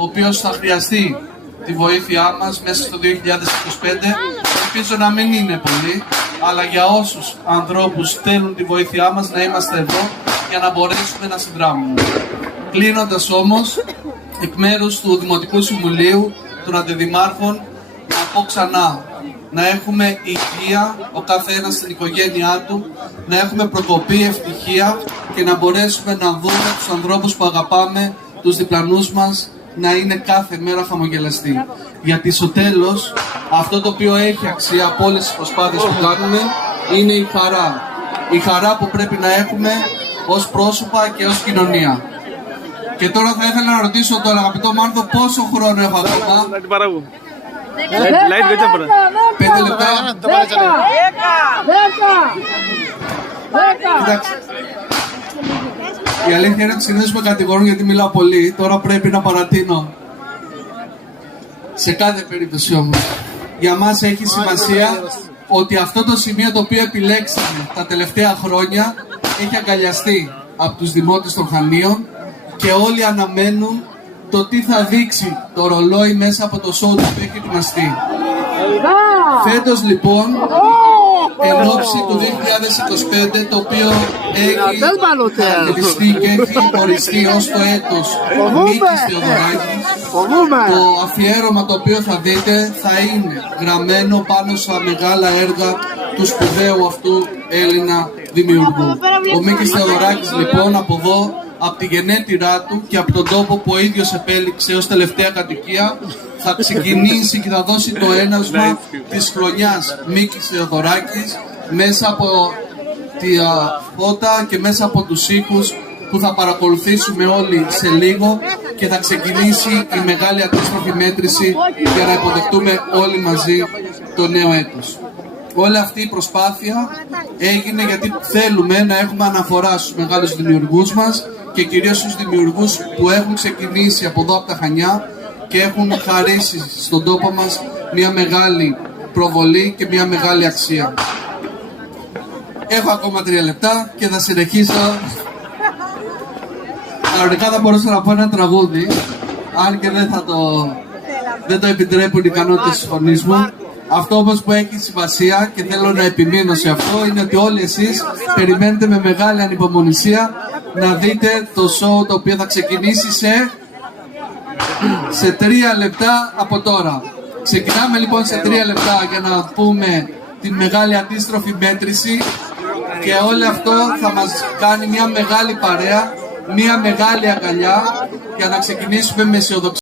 ο οποίος θα χρειαστεί τη βοήθειά μας μέσα στο 2025. Ελπίζω να μην είναι πολύ, αλλά για όσους ανθρώπους θέλουν τη βοήθειά μας να είμαστε εδώ για να μπορέσουμε να συνδράμουμε. Κλείνοντας όμως, εκ μέρους του Δημοτικού Συμβουλίου, των Αντιδημάρχων, να πω ξανά, να έχουμε υγεία ο καθένας στην οικογένειά του, να έχουμε προκοπή, ευτυχία και να μπορέσουμε να δούμε τους ανθρώπους που αγαπάμε, τους διπλανούς μας, να είναι κάθε μέρα χαμογελαστοί. Γιατί στο τέλος, αυτό το οποίο έχει αξία από όλες τις προσπάθειες που κάνουμε είναι η χαρά. Η χαρά που πρέπει να έχουμε ως πρόσωπα και ως κοινωνία. Και τώρα θα ήθελα να ρωτήσω τον αγαπητό Μάρθο πόσο χρόνο έχω ακόμα. 5 λεπτά. 10. Κοιτάξτε. Η αλήθεια είναι ότι συνήθως με κατηγορούν γιατί μιλάω πολύ. Τώρα πρέπει να παρατείνω. Σε κάθε περίπτωση όμως, για μας έχει σημασία ότι αυτό το σημείο το οποίο επιλέξαμε τα τελευταία χρόνια έχει αγκαλιαστεί από τους δημότες των Χανίων και όλοι αναμένουν το τι θα δείξει το ρολόι μέσα από το σόου που έχει ετοιμαστεί. Φέτος λοιπόν, εν ώψη του 2025, το οποίο έχει χαρακτηριστεί και έχει οριστεί ως το έτος Μίκης Θεοδωράκης, το αφιέρωμα το οποίο θα δείτε θα είναι γραμμένο πάνω στα μεγάλα έργα του σπουδαίου αυτού Έλληνα δημιουργού. Ο Μίκης Θεοδωράκης λοιπόν από εδώ, από τη γενέτειρά του και από τον τόπο που ο ίδιος επέλεξε ως τελευταία κατοικία, θα ξεκινήσει και θα δώσει το ένασμα της χρονιάς Μίκης Θεοδωράκης μέσα από τη φώτα και μέσα από τους ήχους που θα παρακολουθήσουμε όλοι σε λίγο και θα ξεκινήσει η μεγάλη αντίστροφη μέτρηση για να υποδεχτούμε όλοι μαζί το νέο έτος. Όλη αυτή η προσπάθεια έγινε γιατί θέλουμε να έχουμε αναφορά στους μεγάλους δημιουργούς μας και κυρίως στους δημιουργούς που έχουν ξεκινήσει από εδώ από τα Χανιά και έχουν χαρίσει στον τόπο μας μια μεγάλη προβολή και μια μεγάλη αξία. Έχω ακόμα 3 λεπτά και θα συνεχίσω. Κανονικά θα μπορούσα να πω ένα τραγούδι, αν και δεν το επιτρέπουν οι ικανότητες της φωνής μου. Αυτό όμως που έχει σημασία και θέλω να επιμείνω σε αυτό είναι ότι όλοι εσείς περιμένετε με μεγάλη ανυπομονησία να δείτε το show το οποίο θα ξεκινήσει σε 3 λεπτά από τώρα. Ξεκινάμε λοιπόν σε 3 λεπτά για να πούμε την μεγάλη αντίστροφη μέτρηση και όλο αυτό θα μας κάνει μια μεγάλη παρέα, μια μεγάλη αγκαλιά για να ξεκινήσουμε με αισιοδοξία.